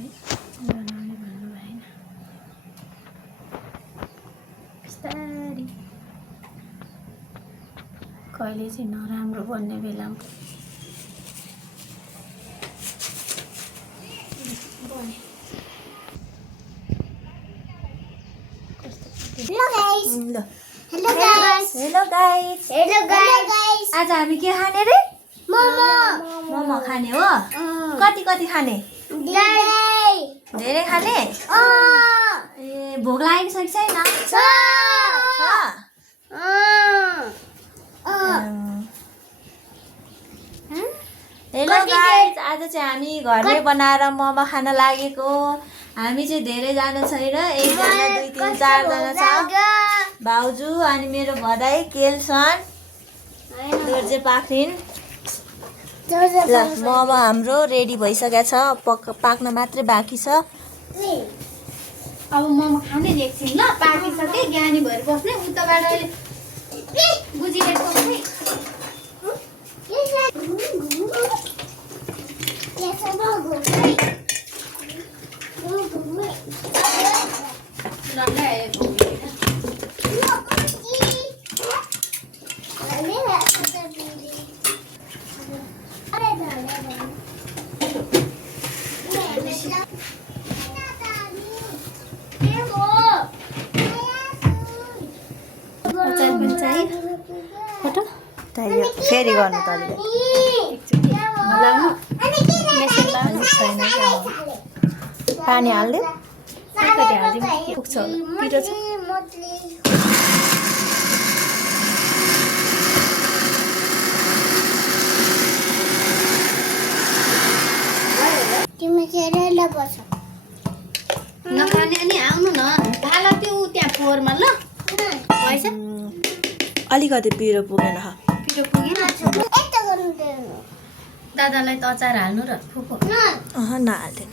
है बनाउने भन्नु भएन बिस्तारी कहिले चाहिँ नराम्रो बन्ने बेलामा बने hello guys hello guys hello guys hello guys आज हामी के खाने रे मोमो मोमो खाने हो कति कति खाने धेरै खाने ए भोक लागिसकेको छैन हेलो गाइस आज चाहिँ हामी घरमै बनाएर मोमो खान लागेको हामी चाहिँ धेरै जना छैन 1 जना 2 3 4 जना छ भाउजू अनि मेरो भदाई केलसन दोर्जे पाखरिन ल मोमो हाम्रो रेडी भइसकेको छ पाक्न मात्रै बाँकी छ अब मोमो खाने एकछिन ल पाकिसके ज्ञानी भएर बस्ने उताबाट बुझिले बस्ने फेरि गर्नु त पानी हाल्दै पुग्छ पिरो छ नखाने अनि आउनु न हाल त्यो त्यहाँ फोहोरमा ल भएछ अलिकति पिरो पुगेन पिरो पुगेन दादालाई त अचार हाल्नु र फुफु नहाल्दैन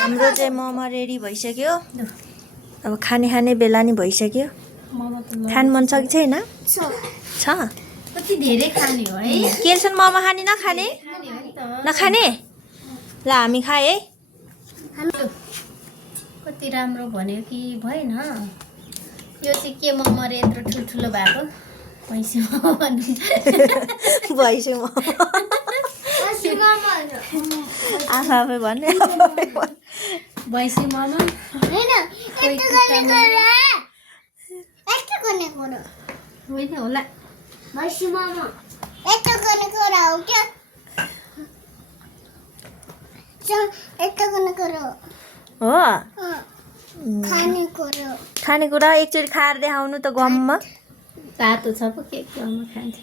हाम्रो चाहिँ मोमो रेडी भइसक्यो अब खाने बेला नि भइसक्यो खानु मन छ कि छैन छ कति धेरै खाने हो है केलसन मोमो खाने नखाने नखाने ल हामी खाए है कति राम्रो भन्यो कि भएन यो चाहिँ के मोमो रे यत्रो ठुल्ठुलो भएको भैँसी मोमो भैँसी मोमो आफै भन्ने भैँसी मोमो होइन होला भैँसी मोमो यस्तो गर्ने कुरा हो क्या यस्तो गर्ने कुरा हो खानेकुरा एकचोटि खाएर देखाउनु त गममा तातो छ पो के गममा खान्छ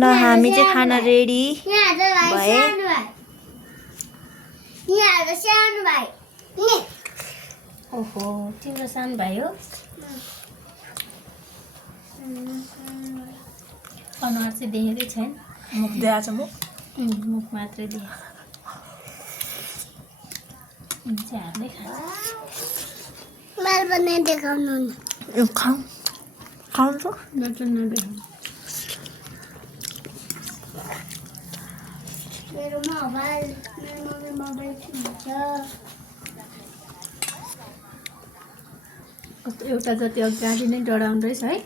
ल हामी चाहिँ खाना रेडी भए ओहो तिम्रो सानो भाइ हो अनुहार चाहिँ देखेकै छैन मुख देखाएको छ मुख मात्रै देखेको चाहिँ हातले खान्छ बाल बनाइ देखाउनु खाउँछ नदेखाउनु मेरो मोबाइल हुन्छ कस्तो एउटा जति अगाडि नै डराउँदो रहेछ है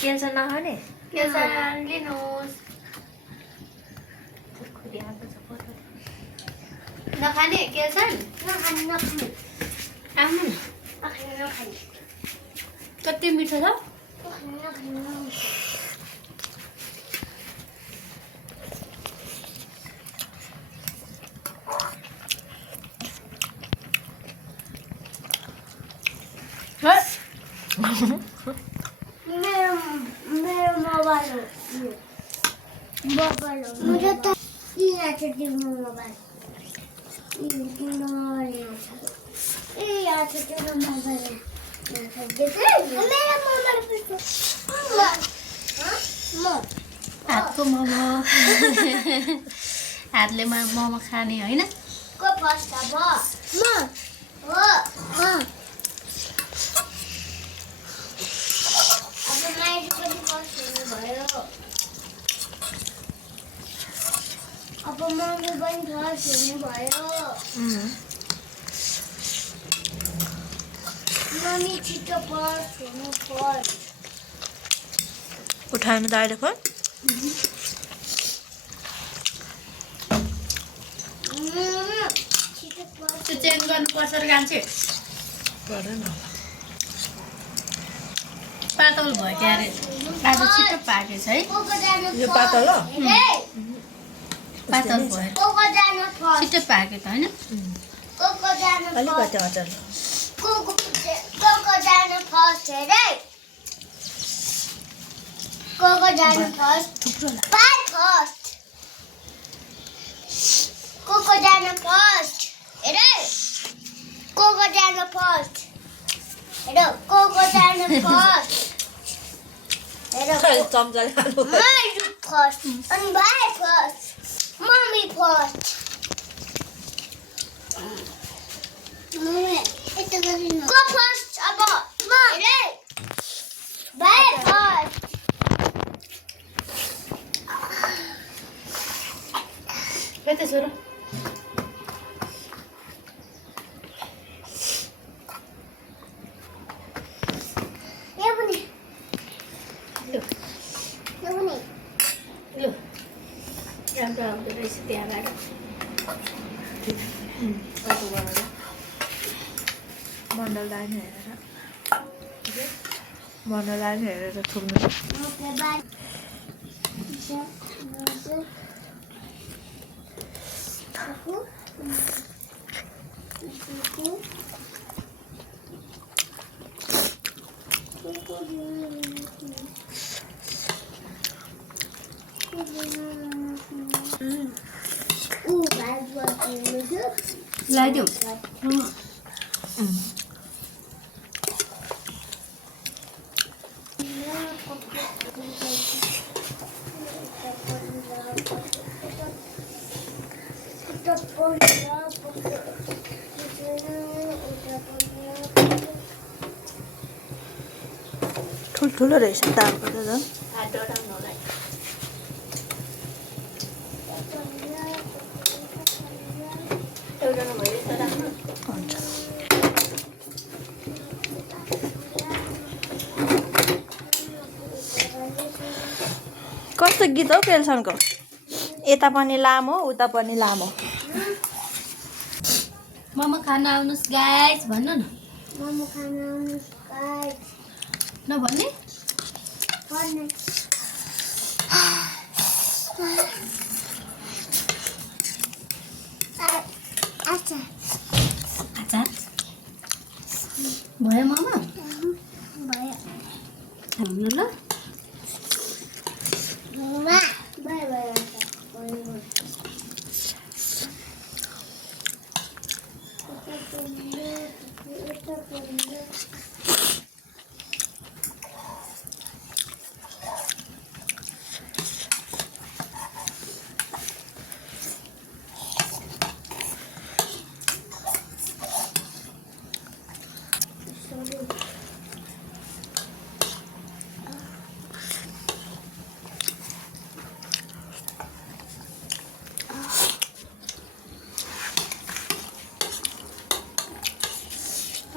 केलसन नखाने केलसन लिनुहोस् नखाने केलसन नखाने आउनु न कति मिठो छ मेरो मोबाइल हो मुझे तो यहाँ से दिनु मोबाइल यहाँ से दिनु मोबाइल मेरा मोबाइल हातको मोमो हातले मोमो खाने होइन को फर्स्ट अब म हो भयो उम्, मम्मी छिटो पर्छ हुनु पर्छ उठाएन दाइले फोन छिटो पर्छ त्यो चेन्ज गर्नुपर्छ र कान्छे परेन पातल भयो क्या अरे आज छिटो पाकेछ है कोको जानु यो पातल हो पातल भयो कोको जानु पर्छ छिटो पाक्यो त होइन कोको जानु अलिकति अचार कोको जानु पर्छ रे कोको जानु पर्छ बाई फर्स्ट कोको जानु फर्स्ट हेरे कोको जानु फर्स्ट हेरो कोको जानु फर्स्ट हेरो चम्चाले खानु मैले फर्स्ट अनि भाइ फर्स्ट मम्मी फर्स्ट को फर्स्ट अब म हेरे भाइ फर्स्ट फेरि छोरो यो पनि लु यो पनि लु राम्रो आउँदो रहेछ त्यहाँबाट मण्डल लाइन हेरेर थुक्नु ओके बाई लगाइदिउँ ठुल्ठुलो रहेछ दामको त झन् हात डढाउनु होला एउटा भयो त राम्रो हुन्छ कस्तो गीत हौ केल्सनको यता पनि लामो उता पनि लामो मोमो खान आउनुहोस् गाइस भन्नु न मोमो खान आउनुहोस् गाइस नभन्ने भन्ने अच्छा आचार भयो मोमो भयो हुनु ल भयो भयो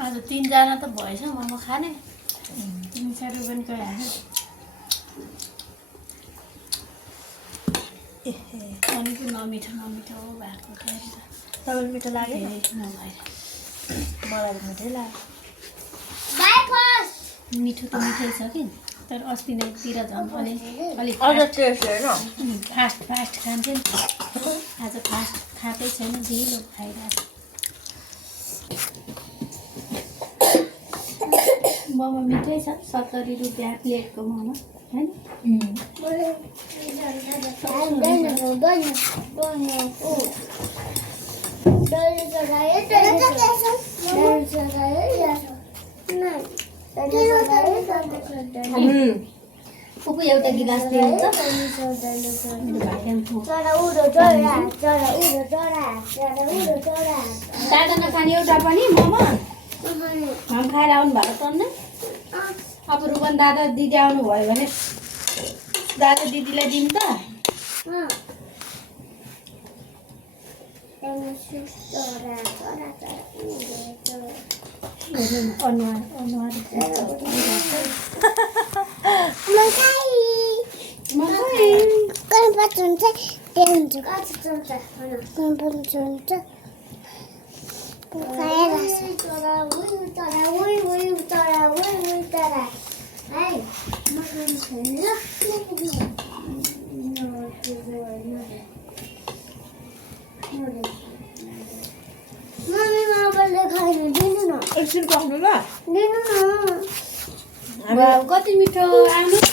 आज 3 जना त भएछ मोमो खाने 300 रुपियाँ को आयो अनि त्यो नमिठो नमिठो भएको थियो तपाईँले मिठो लाग्यो नभएर मलाई त मिठै लाग्यो बाई फर्स्ट मिठो त मिठै छ कि तर अस्ति नैतिर झन् अलिक अझ टेस्ट हेर्नु फास्ट खान्छ नि आज फास्ट खाएकै छैन ढिलो खाइरहेको मोमो मिठै छ 70 रुपियाँ प्लेटको मोमो होइन उप एउटा गिलास दिनु त दादा नखाने एउटा पनि मोमो हम खाएर आउनु भएको त नि अब रुबन दादा दिदी आउनु भयो भने दादा दिदीलाई दिनु त अनुहार अनुहार मम्मी माबाले खाइनु दिनु न एकछिन पक्नु ल दिनु न कति मिठो आमा